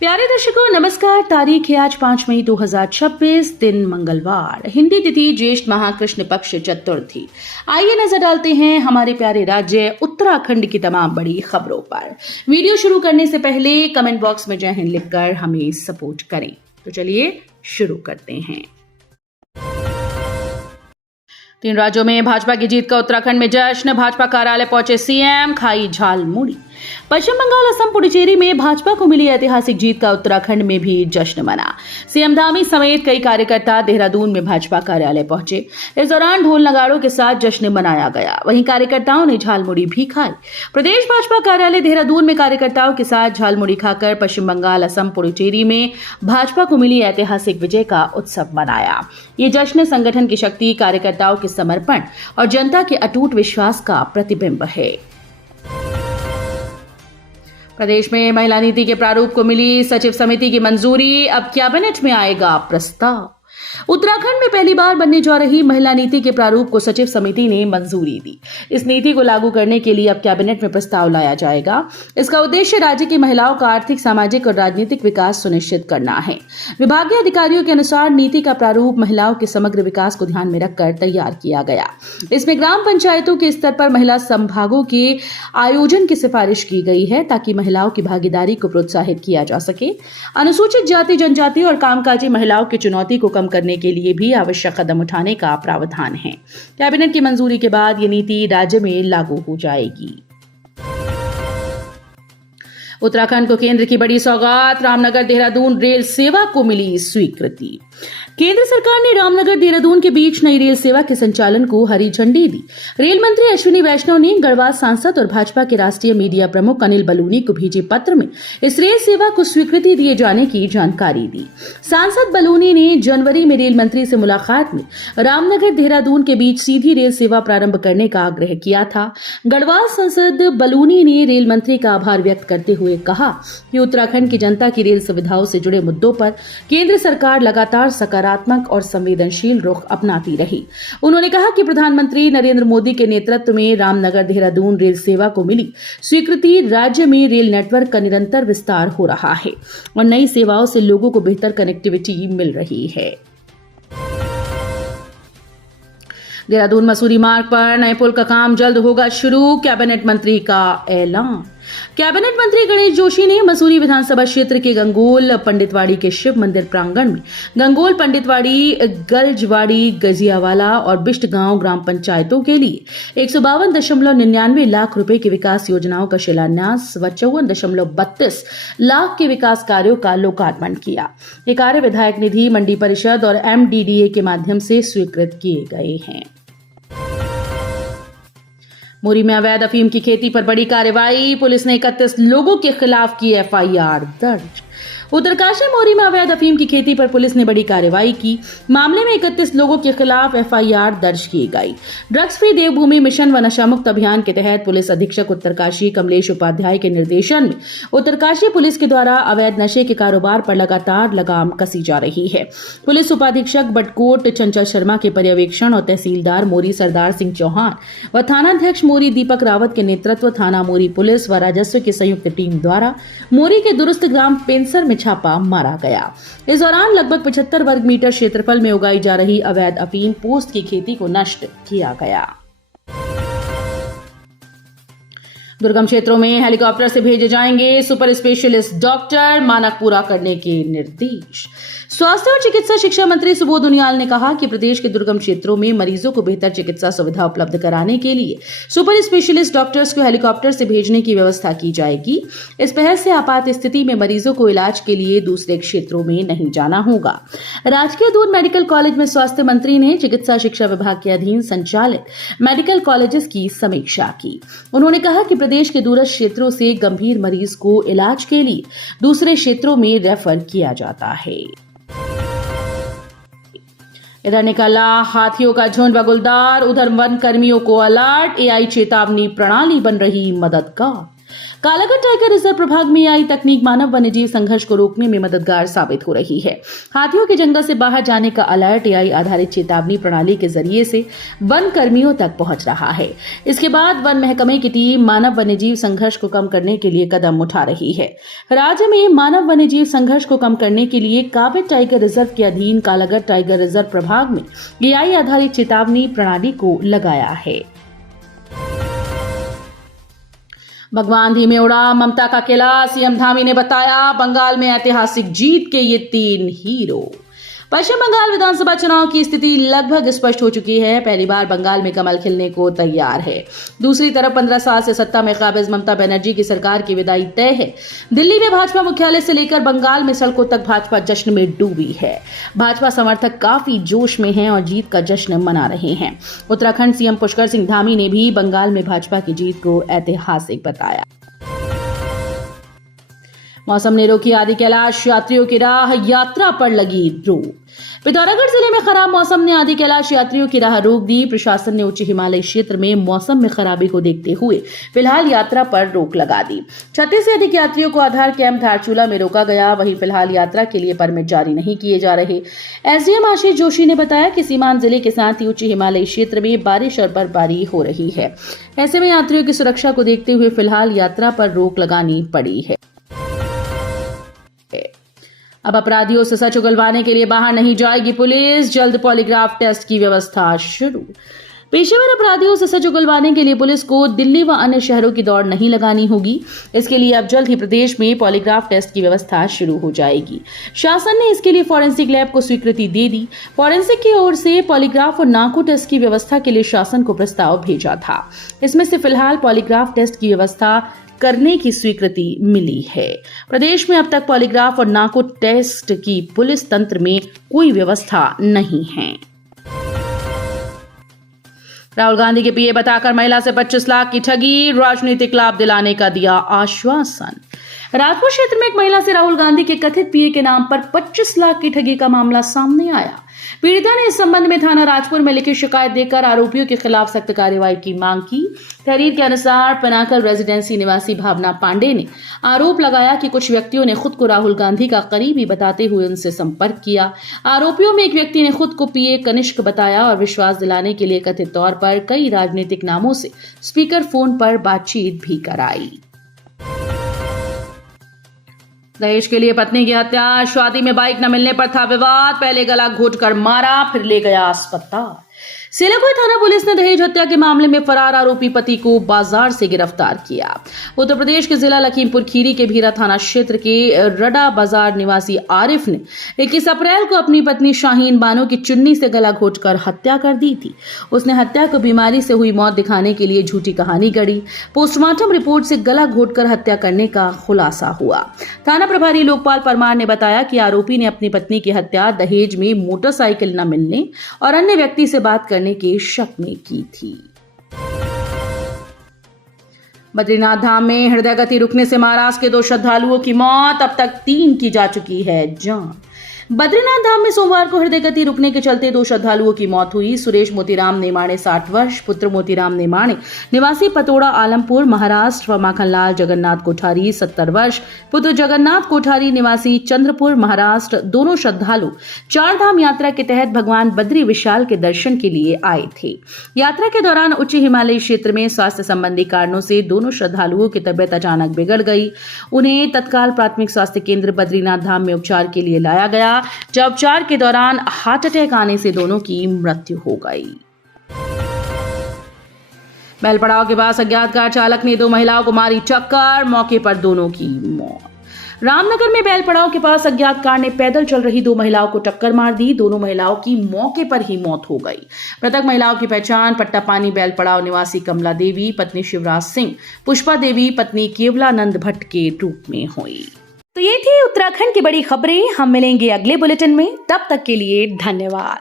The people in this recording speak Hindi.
प्यारे दर्शकों नमस्कार। तारीख है आज 5 मई 2026, दिन मंगलवार, हिंदी तिथि ज्येष्ठ माह कृष्ण पक्ष चतुर्थी। आइए नजर डालते हैं हमारे प्यारे राज्य उत्तराखंड की तमाम बड़ी खबरों पर। वीडियो शुरू करने से पहले कमेंट बॉक्स में जय हिंद लिखकर हमें सपोर्ट करें। तो चलिए शुरू करते हैं। 3 राज्यों में भाजपा की जीत का उत्तराखंड में जश्न, भाजपा कार्यालय पहुंचे सीएम, खाई झालमुड़ी। पश्चिम बंगाल, असम, पुडुचेरी में भाजपा को मिली ऐतिहासिक जीत का उत्तराखंड में भी जश्न मना। सीएम धामी समेत कई कार्यकर्ता देहरादून में भाजपा कार्यालय पहुंचे। इस दौरान ढोल नगाड़ों के साथ जश्न मनाया गया। वहीं कार्यकर्ताओं ने झालमुड़ी भी खाई। प्रदेश भाजपा कार्यालय देहरादून में कार्यकर्ताओं के साथ झालमुड़ी खाकर पश्चिम बंगाल, असम, पुडुचेरी में भाजपा को मिली ऐतिहासिक विजय का उत्सव मनाया। ये जश्न संगठन की शक्ति, कार्यकर्ताओं के समर्पण और जनता के अटूट विश्वास का प्रतिबिंब है। प्रदेश में महिला नीति के प्रारूप को मिली सचिव समिति की मंजूरी, अब कैबिनेट में आएगा प्रस्ताव। उत्तराखंड में पहली बार बनने जा रही महिला नीति के प्रारूप को सचिव समिति ने मंजूरी दी। इस नीति को लागू करने के लिए अब कैबिनेट में प्रस्ताव लाया जाएगा। इसका उद्देश्य राज्य की महिलाओं का आर्थिक, सामाजिक और राजनीतिक विकास सुनिश्चित करना है। विभागीय अधिकारियों के अनुसार नीति का प्रारूप महिलाओं के समग्र विकास को ध्यान में रखकर तैयार किया गया। इसमें ग्राम पंचायतों के स्तर पर महिला संभागों के आयोजन की सिफारिश की गई है, ताकि महिलाओं की भागीदारी को प्रोत्साहित किया जा सके। अनुसूचित जाति, जनजाति और कामकाजी महिलाओं की चुनौती को कम करने के लिए भी आवश्यक कदम उठाने का प्रावधान है। कैबिनेट की मंजूरी के बाद ये नीति राज्य में लागू हो जाएगी। उत्तराखंड को केंद्र की बड़ी सौगात, रामनगर देहरादून रेल सेवा को मिली स्वीकृति। केंद्र सरकार ने रामनगर देहरादून के बीच नई रेल सेवा के संचालन को हरी झंडी दी। रेल मंत्री अश्विनी वैष्णव ने गढ़वाल सांसद और भाजपा के राष्ट्रीय मीडिया प्रमुख अनिल बलूनी को भेजे पत्र में इस रेल सेवा को स्वीकृति दिए जाने की जानकारी दी। सांसद बलूनी ने जनवरी में रेल मंत्री से मुलाकात में रामनगर देहरादून के बीच सीधी रेल सेवा प्रारंभ करने का आग्रह किया था। गढ़वाल सांसद बलूनी ने रेल मंत्री का आभार व्यक्त करते हुए कहा कि उत्तराखंड की जनता की रेल सुविधाओं से जुड़े मुद्दों पर केंद्र सरकार लगातार सकारात्मक और संवेदनशील रुख अपनाती रही। उन्होंने कहा कि प्रधानमंत्री नरेंद्र मोदी के नेतृत्व में रामनगर देहरादून रेल सेवा को मिली स्वीकृति राज्य में रेल नेटवर्क का निरंतर विस्तार हो रहा है और नई सेवाओं से लोगों को बेहतर कनेक्टिविटी मिल रही है। देहरादून मसूरी मार्ग पर नए पुल का काम जल्द होगा शुरू, कैबिनेट मंत्री का ऐलान। कैबिनेट मंत्री गणेश जोशी ने मसूरी विधानसभा क्षेत्र के गंगोल पंडितवाड़ी के शिव मंदिर प्रांगण में गंगोल पंडितवाड़ी, गलजवाड़ी, गजियावाला और बिष्ट गांव ग्राम पंचायतों के लिए 152.99 लाख रुपए की विकास योजनाओं का शिलान्यास व 54.32 लाख के विकास कार्यों का लोकार्पण किया। ये कार्य विधायक निधि, मंडी परिषद और MDDA के माध्यम से स्वीकृत किए गए हैं। मोरी में अवैध अफीम की खेती पर बड़ी कार्रवाई, पुलिस ने 31 लोगों के खिलाफ की FIR दर्ज। उत्तरकाशी मोरी में अवैध अफीम की खेती पर पुलिस ने बड़ी कार्रवाई की। मामले में 31 लोगों के खिलाफ FIR दर्ज की गई। ड्रग्स फ्री देवभूमि मिशन व नशा मुक्त अभियान के तहत पुलिस अधीक्षक उत्तरकाशी कमलेश उपाध्याय के निर्देशन में उत्तरकाशी पुलिस के द्वारा अवैध नशे के कारोबार पर लगातार लगाम कसी जा रही है। पुलिस उपाधीक्षक बटकोट चंचल शर्मा के पर्यवेक्षण और तहसीलदार मोरी सरदार सिंह चौहान व थानाध्यक्ष मोरी दीपक रावत के नेतृत्व थाना मोरी पुलिस व राजस्व की संयुक्त टीम द्वारा मोरी के दुरुस्त ग्राम पेंसर में छापा मारा गया। इस दौरान लगभग 75 वर्ग मीटर क्षेत्रफल में उगाई जा रही अवैध अफीम पोस्त की खेती को नष्ट किया गया। दुर्गम क्षेत्रों में हेलीकॉप्टर से भेजे जाएंगे सुपर स्पेशलिस्ट डॉक्टर, मानक पूरा करने के निर्देश। स्वास्थ्य और चिकित्सा शिक्षा मंत्री सुबोध उनियाल ने कहा कि प्रदेश के दुर्गम क्षेत्रों में मरीजों को बेहतर चिकित्सा सुविधा उपलब्ध कराने के लिए सुपर स्पेशलिस्ट डॉक्टर्स को हेलीकॉप्टर से भेजने की व्यवस्था की जाएगी। इस पहल से आपात स्थिति में मरीजों को इलाज के लिए दूसरे क्षेत्रों में नहीं जाना होगा। राजकीय दून मेडिकल कॉलेज में स्वास्थ्य मंत्री ने चिकित्सा शिक्षा विभाग के अधीन संचालित मेडिकल कॉलेजेस की समीक्षा की। उन्होंने कहा कि प्रदेश के दूरस्थ क्षेत्रों से गंभीर मरीज को इलाज के लिए दूसरे क्षेत्रों में रेफर किया जाता है। इधर निकला हाथियों का झुंड व गुलदार, उधर वन कर्मियों को अलर्ट, AI चेतावनी प्रणाली बन रही मददगार। कालागढ़ टाइगर रिजर्व प्रभाग में आई तकनीक मानव वन्यजीव संघर्ष को रोकने में मददगार साबित हो रही है। हाथियों के जंगल से बाहर जाने का अलर्ट एआई आधारित चेतावनी प्रणाली के जरिए से वन कर्मियों तक पहुंच रहा है। इसके बाद वन महकमे की टीम मानव वन्यजीव संघर्ष को कम करने के लिए कदम उठा रही है। राज्य में मानव वन्यजीव संघर्ष को कम करने के लिए काबिल टाइगर रिजर्व के अधीन कालागढ़ टाइगर रिजर्व प्रभाग में एआई आधारित चेतावनी प्रणाली को लगाया है। भगवान धीमे उड़ा ममता का किला, सीएम धामी ने बताया बंगाल में ऐतिहासिक जीत के ये 3 हीरो। पश्चिम बंगाल विधानसभा चुनाव की स्थिति लगभग स्पष्ट हो चुकी है। पहली बार बंगाल में कमल खिलने को तैयार है। दूसरी तरफ 15 साल से सत्ता में काबिज ममता बनर्जी की सरकार की विदाई तय है। दिल्ली में भाजपा मुख्यालय से लेकर बंगाल में सड़कों तक भाजपा जश्न में डूबी है। भाजपा समर्थक काफी जोश में हैं और जीत का जश्न मना रहे हैं। उत्तराखंड सीएम पुष्कर सिंह धामी ने भी बंगाल में भाजपा की जीत को ऐतिहासिक बताया। मौसम ने रोकी आदि कैलाश यात्रियों की राह, यात्रा पर लगी रोक। पिथौरागढ़ जिले में खराब मौसम ने आदि कैलाश यात्रियों की राह रोक दी। प्रशासन ने उच्च हिमालय क्षेत्र में मौसम में खराबी को देखते हुए फिलहाल यात्रा पर रोक लगा दी। 36 से अधिक यात्रियों को आधार कैंप धारचूला में रोका गया। वहीं फिलहाल यात्रा के लिए परमिट जारी नहीं किए जा रहे। एसडीएम आशीष जोशी ने बताया कि सीमांत जिले के साथ ही उच्च हिमालय क्षेत्र में बारिश और बर्फबारी हो रही है। ऐसे में यात्रियों की सुरक्षा को देखते हुए फिलहाल यात्रा पर रोक लगानी पड़ी है। अब अपराधियों से सच उगलवाने के लिए बाहर नहीं जाएगी पुलिस, जल्द पॉलीग्राफ टेस्ट की व्यवस्था शुरू। पेशेवर अपराधियों से सच उगलवाने के लिए पुलिस को दिल्ली व अन्य शहरों की दौड़ नहीं लगानी होगी। इसके लिए अब जल्द ही प्रदेश में पॉलीग्राफ टेस्ट की व्यवस्था शुरू हो जाएगी। शासन ने इसके लिए फॉरेंसिक लैब को स्वीकृति दे दी। फॉरेंसिक की ओर से पॉलीग्राफ और नाको टेस्ट की व्यवस्था के लिए शासन को प्रस्ताव भेजा था। इसमें से फिलहाल पॉलीग्राफ टेस्ट की व्यवस्था करने की स्वीकृति मिली है। प्रदेश में अब तक पॉलीग्राफ और नाको टेस्ट की पुलिस तंत्र में कोई व्यवस्था नहीं है। राहुल गांधी के पीए बताकर महिला से 25 लाख की ठगी, राजनीतिक लाभ दिलाने का दिया आश्वासन। राजपुर क्षेत्र में एक महिला से राहुल गांधी के कथित पीए के नाम पर 25 लाख की ठगी का मामला सामने आया। पीड़िता ने इस संबंध में थाना राजपुर में लिखित शिकायत देकर आरोपियों के खिलाफ सख्त कार्रवाई की मांग की। तहरीर के अनुसार पिनाकल रेजिडेंसी निवासी भावना पांडे ने आरोप लगाया कि कुछ व्यक्तियों ने खुद को राहुल गांधी का करीबी बताते हुए उनसे संपर्क किया। आरोपियों में एक व्यक्ति ने खुद को पीए कनिष्क बताया और विश्वास दिलाने के लिए कथित तौर पर कई राजनीतिक नामों से स्पीकर फोन पर बातचीत भी कराई। दहेज के लिए पत्नी की हत्या, शादी में बाइक न मिलने पर था विवाद। पहले गला घोंटकर मारा, फिर ले गया अस्पताल। सेलाकोई थाना पुलिस ने दहेज हत्या के मामले में फरार आरोपी पति को बाजार से गिरफ्तार किया। उत्तर प्रदेश के जिला लखीमपुर खीरी के भीरा थाना क्षेत्र के रडा बाजार निवासी आरिफ ने 21 अप्रैल को अपनी पत्नी शाहीन बानो की चुन्नी से गला घोंटकर हत्या कर दी थी। उसने हत्या को बीमारी से हुई मौत दिखाने के लिए झूठी कहानी गढ़ी। पोस्टमार्टम रिपोर्ट से गला घोंटकर हत्या करने का खुलासा हुआ। थाना प्रभारी लोकपाल परमार ने बताया कि आरोपी ने अपनी पत्नी की हत्या दहेज में मोटरसाइकिल न मिलने और अन्य व्यक्ति से बात करने के शक में की थी। बद्रीनाथ धाम में हृदय गति रुकने से महाराष्ट्र के 2 श्रद्धालुओं की मौत, अब तक 3 की जा चुकी है जान। बद्रीनाथ धाम में सोमवार को हृदय गति रुकने के चलते 2 श्रद्धालुओं की मौत हुई। सुरेश मोतीराम नेमाणे 60 वर्ष, पुत्र मोतीराम नेमाणे निवासी पतोड़ा आलमपुर महाराष्ट्र व माखनलाल जगन्नाथ कोठारी 70 वर्ष, पुत्र जगन्नाथ कोठारी निवासी चंद्रपुर महाराष्ट्र, दोनों श्रद्धालु 4 धाम यात्रा के तहत भगवान बद्री विशाल के दर्शन के लिए आए थे। यात्रा के दौरान उच्च हिमालयी क्षेत्र में स्वास्थ्य संबंधी कारणों से दोनों श्रद्धालुओं की तबियत अचानक बिगड़ गई। उन्हें तत्काल प्राथमिक स्वास्थ्य केंद्र बद्रीनाथ धाम में उपचार के लिए लाया गया, जब उपचार के दौरान हार्ट अटैक आने से दोनों की मृत्यु हो गई। बैल पड़ाव के पास अज्ञात कार चालक ने 2 महिलाओं को मारी टक्कर, मौके पर दोनों की मौत। रामनगर में बैल पड़ाव के पास अज्ञात कार ने पैदल चल रही 2 महिलाओं को टक्कर मार दी। दोनों महिलाओं की मौके पर ही मौत हो गई। मृतक महिलाओं की पहचान पट्टापानी बैल पड़ाव निवासी कमला देवी, पत्नी शिवराज सिंह, पुष्पा देवी, पत्नी केवलानंद भट्ट के रूप में हुई। तो ये थी उत्तराखंड की बड़ी खबरें। हम मिलेंगे अगले बुलेटिन में, तब तक के लिए धन्यवाद।